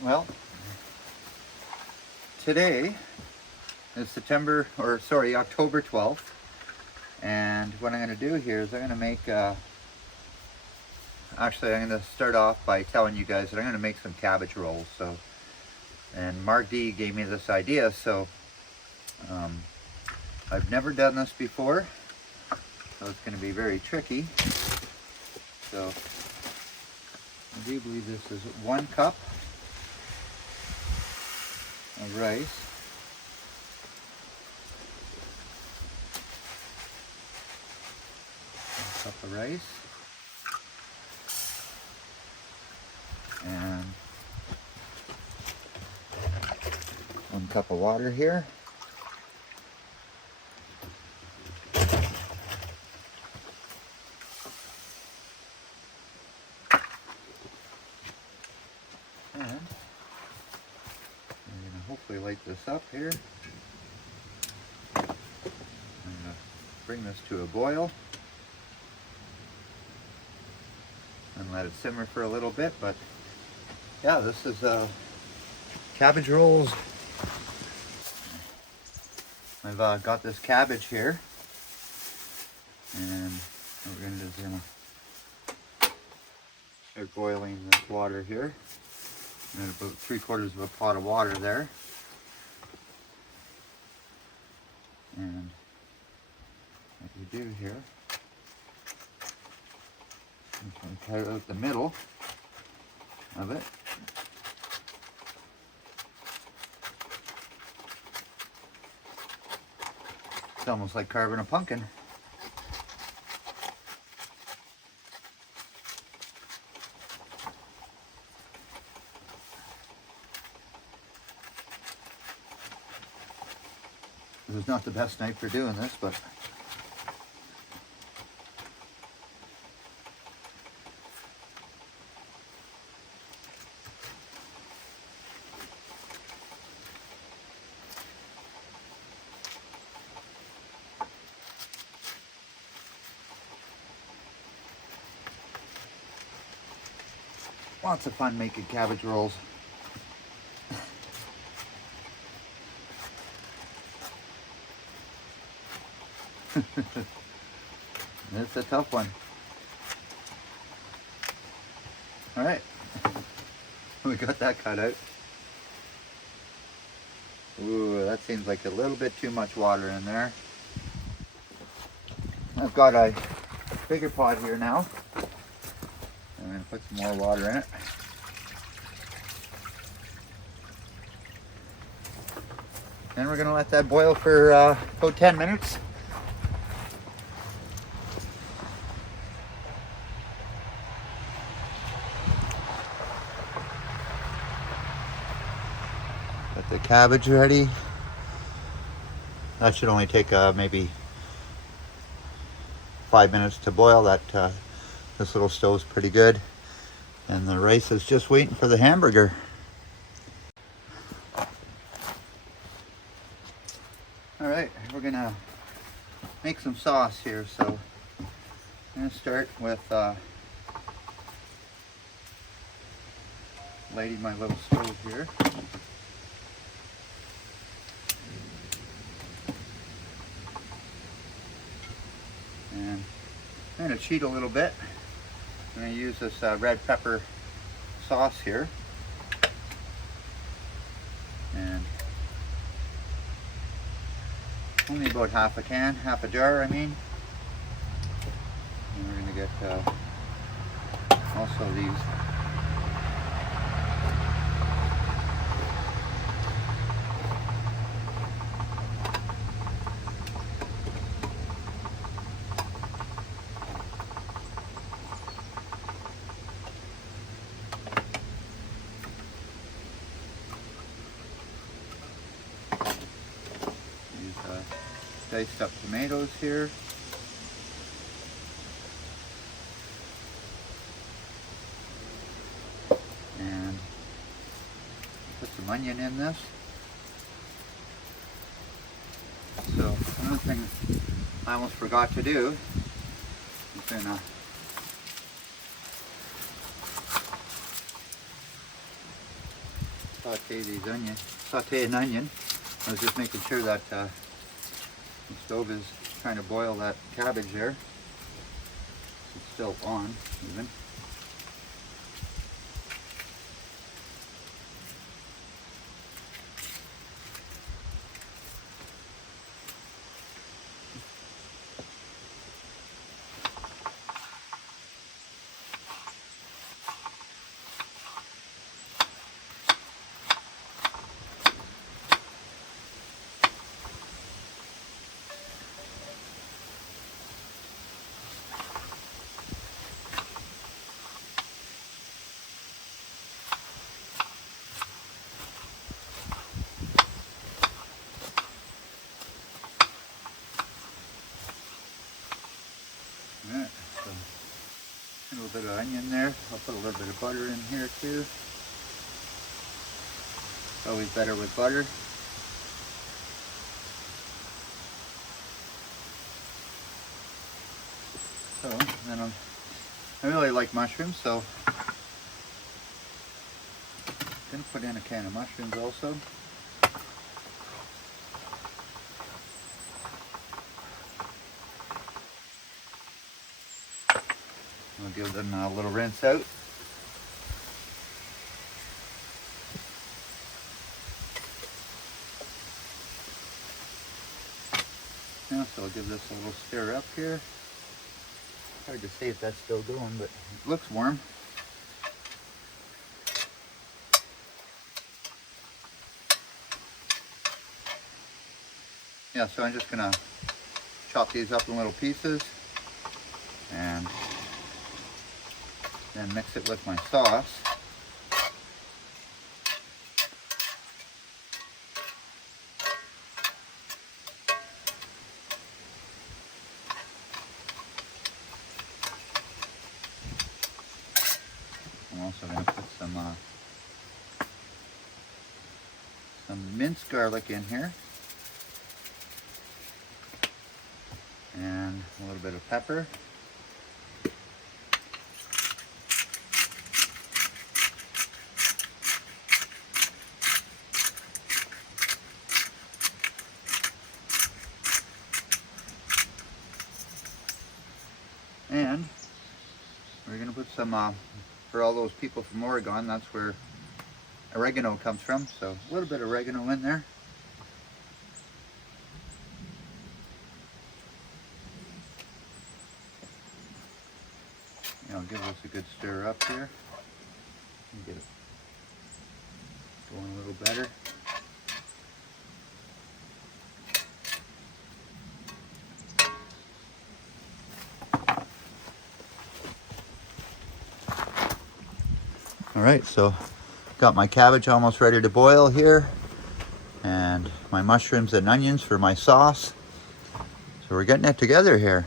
Well, today is October 12th, and what I'm going to do here is I'm going to make, actually I'm going to start off by telling you guys that I'm going to make some cabbage rolls. So, and Mark D gave me this idea, so I've never done this before, so it's going to be very tricky. So I do believe this is 1 cup of rice. 1 cup of rice. And 1 cup of water here. And I'm going to hopefully light this up here. I'm going to bring this to a boil and let it simmer for a little bit. But yeah, this is cabbage rolls. I've got this cabbage here, and we're going to start boiling this water here. And about 3/4 of a pot of water there. And what you do here is cut out the middle of it. It's almost like carving a pumpkin. This is not the best night for doing this, but lots of fun making cabbage rolls. It's a tough one. All right, we got that cut out. Ooh, that seems like a little bit too much water in there. I've got a bigger pot here now. I'm going to put some more water in it. Then we're going to let that boil for about 10 minutes. Got the cabbage ready. That should only take maybe 5 minutes to boil. This little stove's pretty good. And the rice is just waiting for the hamburger. All right, we're gonna make some sauce here. So I'm gonna start with lighting my little stove here. And I'm going to cheat a little bit. I'm going to use this red pepper sauce here. And only about half a jar, I mean. And we're going to get also these diced up tomatoes here. And put some onion in this. So another thing I almost forgot to do is gonna saute an onion. I was just making sure that the stove is trying to boil that cabbage there. It's still on even. Alright, so a little bit of onion there. I'll put a little bit of butter in here too. It's always better with butter. So then I really like mushrooms, so I'm going to put in a can of mushrooms also. I'll give them a little rinse out. Yeah, so I'll give this a little stir up here. Hard to see if that's still going, but it looks warm. Yeah, so I'm just gonna chop these up in little pieces and then mix it with my sauce. I'm also going to put some minced garlic in here and a little bit of pepper. And we're going to put some, for all those people from Oregon, that's where oregano comes from, so a little bit of oregano in there. And I'll give this a good stir up here and get it going a little better. All right, so got my cabbage almost ready to boil here, and my mushrooms and onions for my sauce. So we're getting it together here.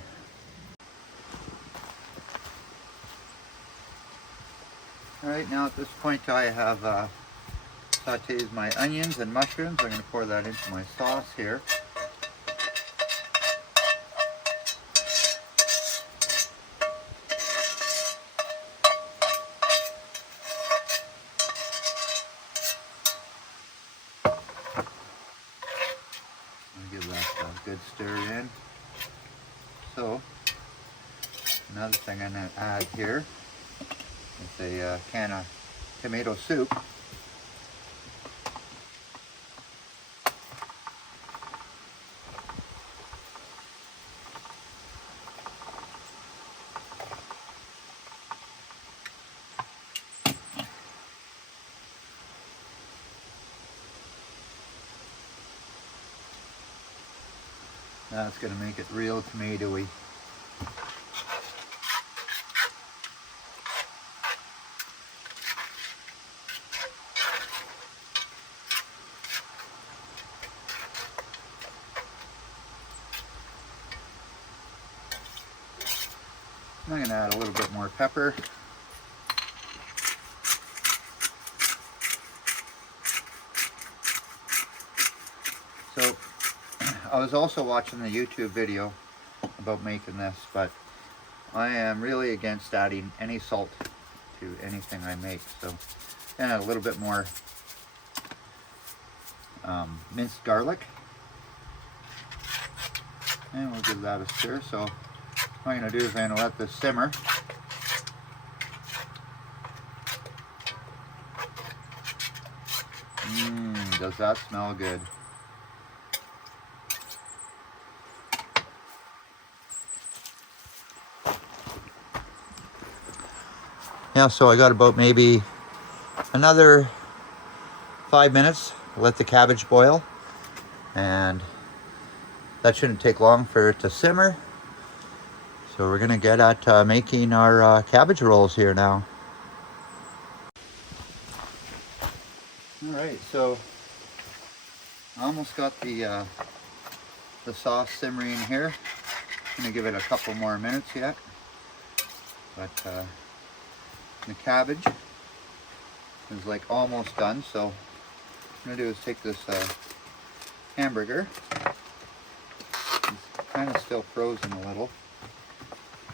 All right, now at this point I have sauteed my onions and mushrooms. I'm going to pour that into my sauce here. Give that a good stir in. So another thing I'm going to add here is a can of tomato soup. That's going to make it real tomatoey. I'm going to add a little bit more pepper. So I was also watching the YouTube video about making this, but I am really against adding any salt to anything I make. So I'm going to add a little bit more minced garlic. And we'll give that a stir. So what I'm going to do is I'm going to let this simmer. Does that smell good? Yeah, so I got about maybe another 5 minutes. Let the cabbage boil, and that shouldn't take long for it to simmer. So we're gonna get at making our cabbage rolls here now. All right, so I almost got the sauce simmering here. I'm gonna give it a couple more minutes yet, but the cabbage is like almost done. So what I'm gonna do is take this hamburger. It's kind of still frozen a little.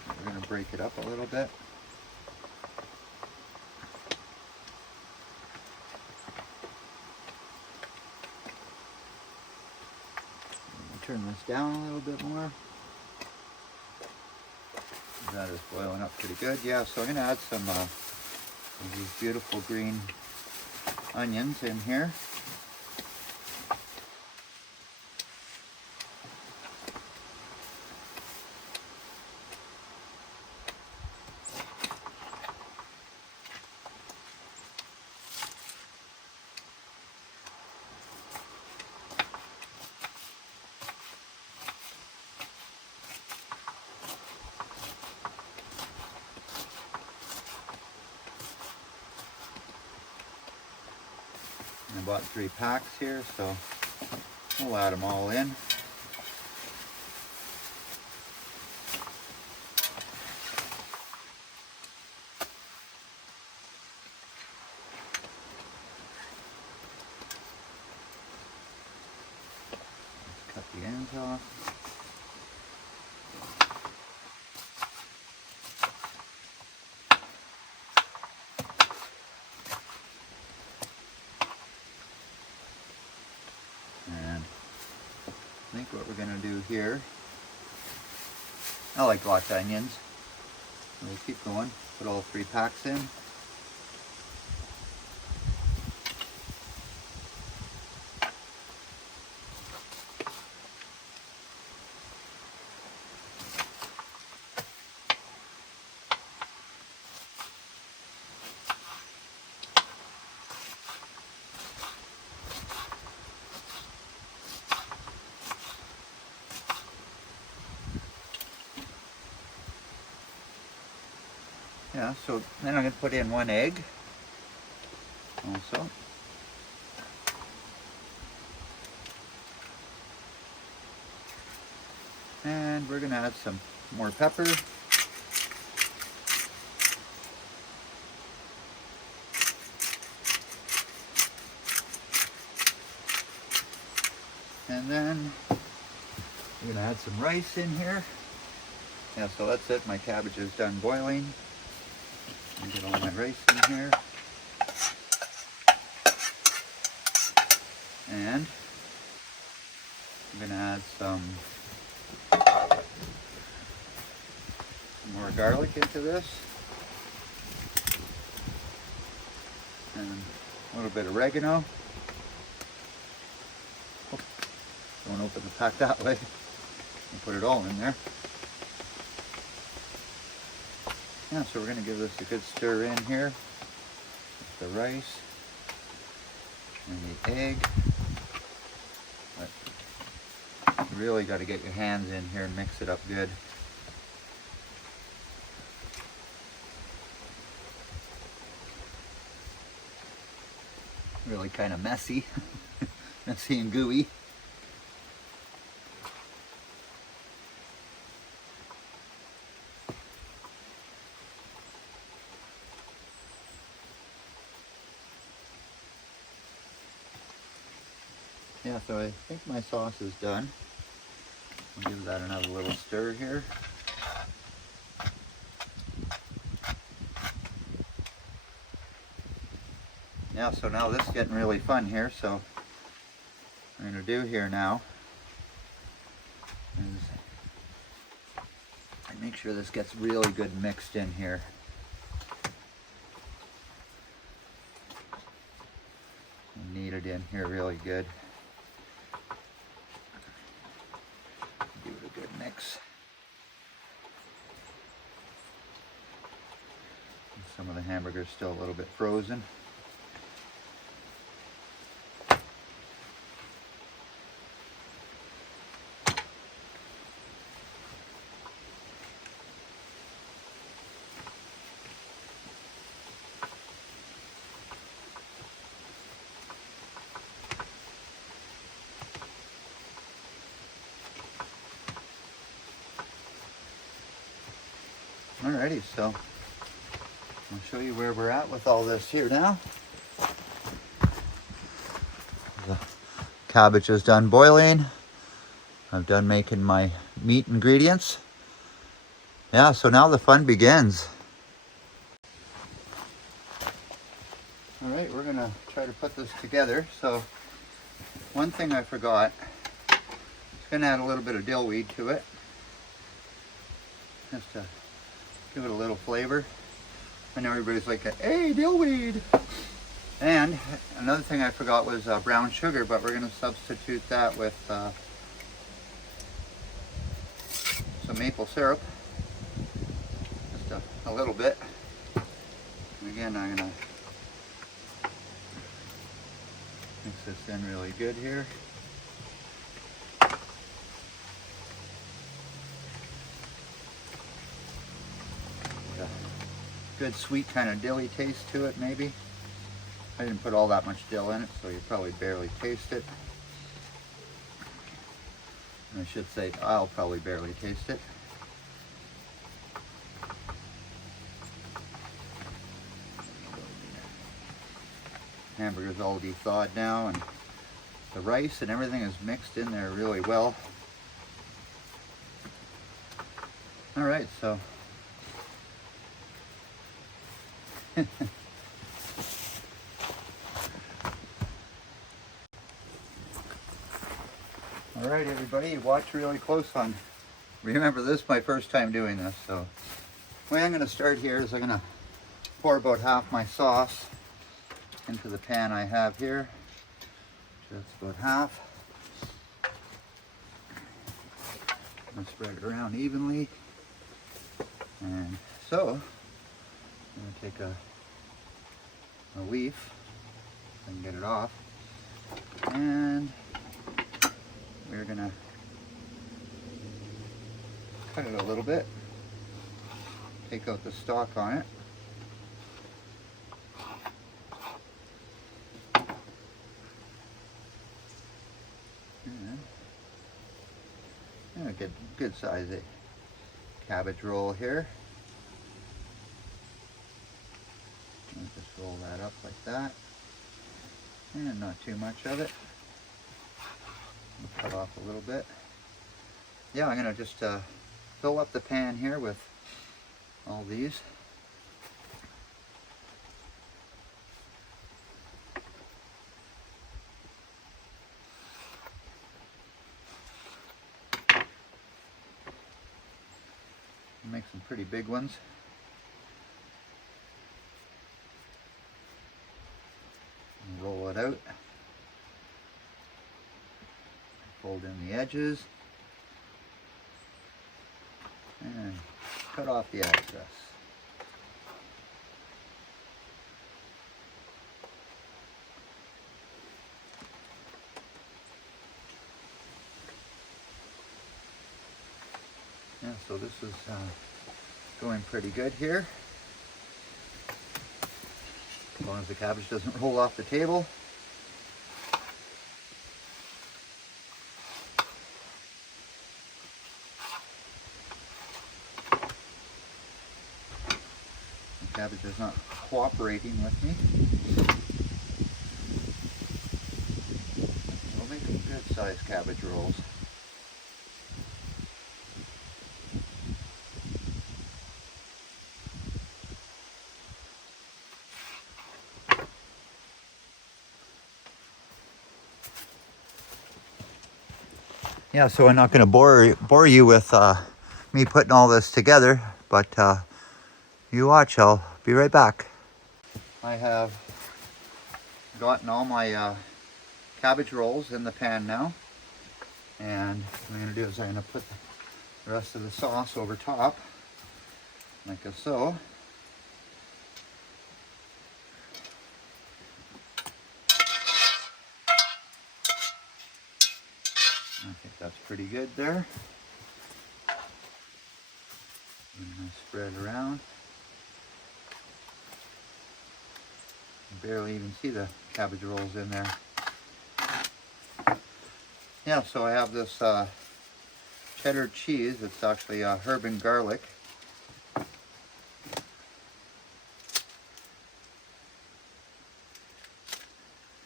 We're gonna break it up a little bit. Turn this down a little bit more. That is boiling up pretty good. Yeah, so I'm going to add some of these beautiful green onions in here. I bought 3 packs here, so we'll add them all in. Let's cut the ends off. I think what we're going to do here, I like lots of onions. We'll keep going, put all 3 packs in. Yeah, so then I'm going to put in 1 egg also. And we're going to add some more pepper. And then we're going to add some rice in here. Yeah, so that's it. My cabbage is done boiling. Get all my rice in here. And I'm going to add some more garlic into this. And a little bit of oregano. Oh, don't open the pack that way. I'll put it all in there. Yeah, so we're going to give this a good stir in here with the rice and the egg. But you really got to get your hands in here and mix it up good. Really kind of messy, messy and gooey. Yeah, so I think my sauce is done. I'll give that another little stir here. Yeah, so now this is getting really fun here. So I'm going to do here now is I make sure this gets really good mixed in here. Knead it in here really good. Give it a good mix. And some of the hamburger's still a little bit frozen. Alrighty, so I'll show you where we're at with all this here now. The cabbage is done boiling. I've done making my meat ingredients. Yeah, so now the fun begins. Alright, we're gonna try to put this together. So one thing I forgot, I'm gonna add a little bit of dill weed to it. Just to give it a little flavor. I know everybody's like, hey, dill weed. And another thing I forgot was brown sugar, but we're going to substitute that with some maple syrup. Just a little bit. And again, I'm going to mix this in really good here. Good sweet kind of dilly taste to it maybe. I didn't put all that much dill in it, so you probably barely taste it. I should say I'll probably barely taste it. Hamburger's all de-thawed now, and the rice and everything is mixed in there really well. All right, so all right, everybody, watch really close on. Remember, this is my first time doing this, so the way I'm going to start here is I'm going to pour about half my sauce into the pan I have here. Just about half. I'm going to spread it around evenly. And so, I'm going to take a leaf, so I can get it off, and we're going to cut it a little bit, take out the stalk on it, and a good size cabbage roll here. Just roll that up like that, and not too much of it. Cut off a little bit. Yeah, I'm going to just fill up the pan here with all these. Make some pretty big ones. Roll it out, fold in the edges, and cut off the excess. Yeah, so this is going pretty good here. As long as the cabbage doesn't roll off the table. The cabbage is not cooperating with me. We'll make some good sized cabbage rolls. Yeah, so I'm not going to bore you with me putting all this together, but you watch, I'll be right back. I have gotten all my cabbage rolls in the pan now, and what I'm going to do is I'm going to put the rest of the sauce over top, like so. I think that's pretty good there. And I spread around. You barely even see the cabbage rolls in there. Yeah, so I have this cheddar cheese. It's actually herb and garlic.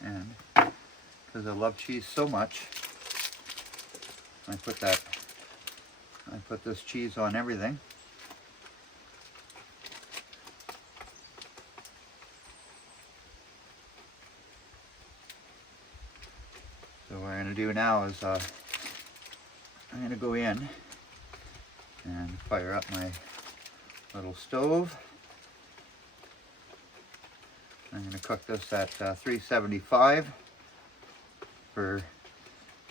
And because I love cheese so much, I put this cheese on everything. So what I'm going to do now is I'm going to go in and fire up my little stove. I'm going to cook this at 375 for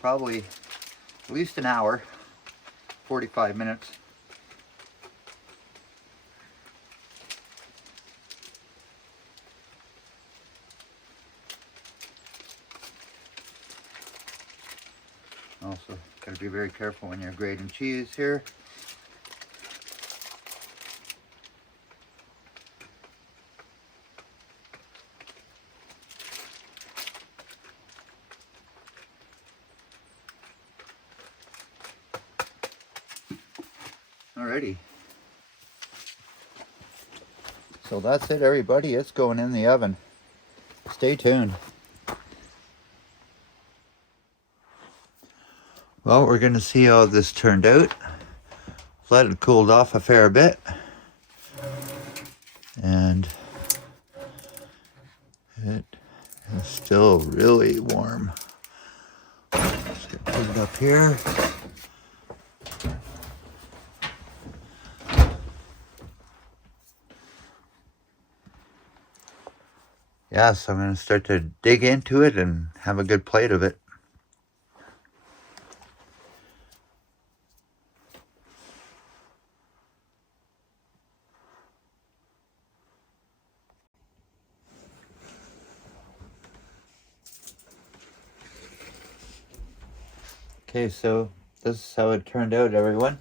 probably at least an hour, 45 minutes. Also, got to be very careful when you're grating cheese here. Alrighty. So that's it, everybody. It's going in the oven. Stay tuned. Well, we're going to see how this turned out. Let it cooled off a fair bit. And it is still really warm. Let's put it up here. Yes, I'm going to start to dig into it and have a good plate of it. Okay, so this is how it turned out, everyone.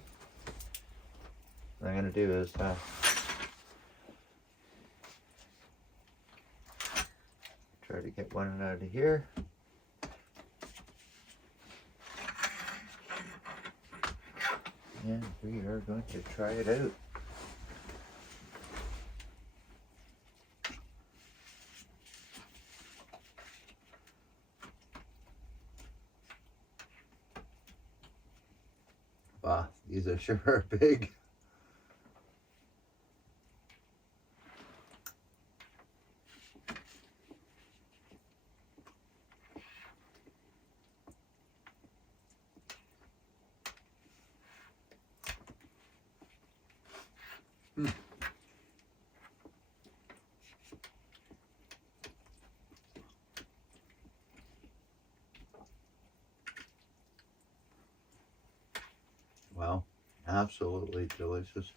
What I'm going to do is try to get one out of here. And we are going to try it out. Wow, these are sure big. Wow, absolutely delicious.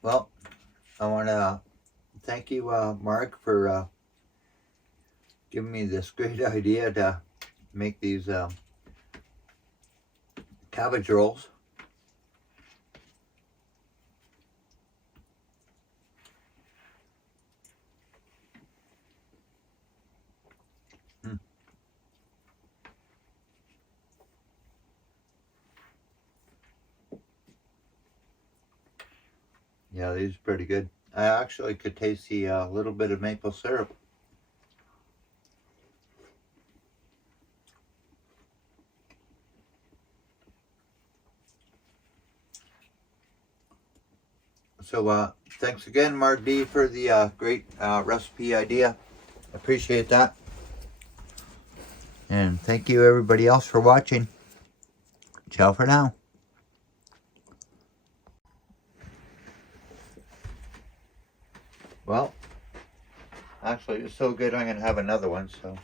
Well, I want to thank you, Mark, for giving me this great idea to make these cabbage rolls. Yeah, these are pretty good. I actually could taste the little bit of maple syrup. So thanks again, Mark D, for the great recipe idea. Appreciate that. And thank you everybody else for watching. Ciao for now. Well, actually it's so good I'm going to have another one, so.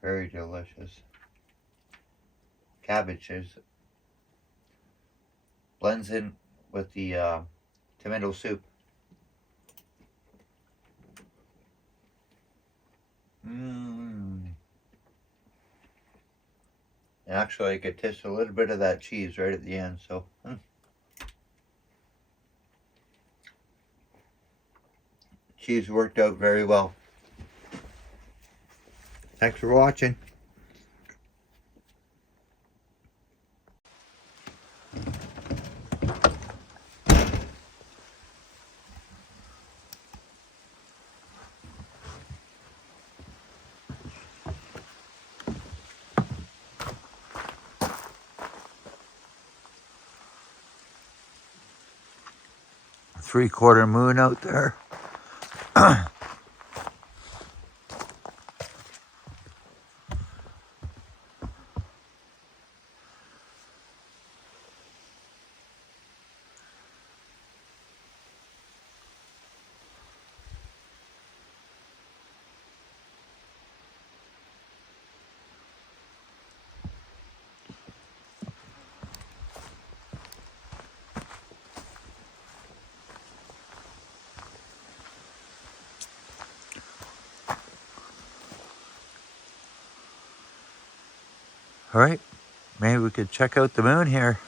Very delicious. Cabbage blends in with the tomato soup. Actually, I could taste a little bit of that cheese right at the end, so. Cheese worked out very well. Thanks for watching. Three-quarter moon out there. All right, maybe we could check out the moon here.